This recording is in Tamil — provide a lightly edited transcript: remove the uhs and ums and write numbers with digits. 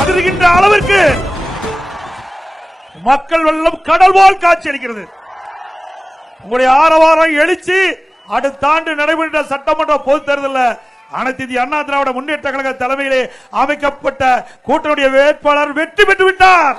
அதிர்கின்ற அளவிற்கு மக்கள் வெள்ளம் கடல் போல் காட்சி அளிக்கிறது. உங்களுடைய ஆரவாரம் எழுச்சி அடுத்த ஆண்டு நடைபெற்ற சட்டமன்ற பொதுத் தேர்தலில் அனைத்து இந்திய அண்ணா திராவிட முன்னேற்ற கழக தலைமையிலே அமைக்கப்பட்ட கூட்டணியுடைய வேட்பாளர் வெற்றி பெற்று விட்டார்.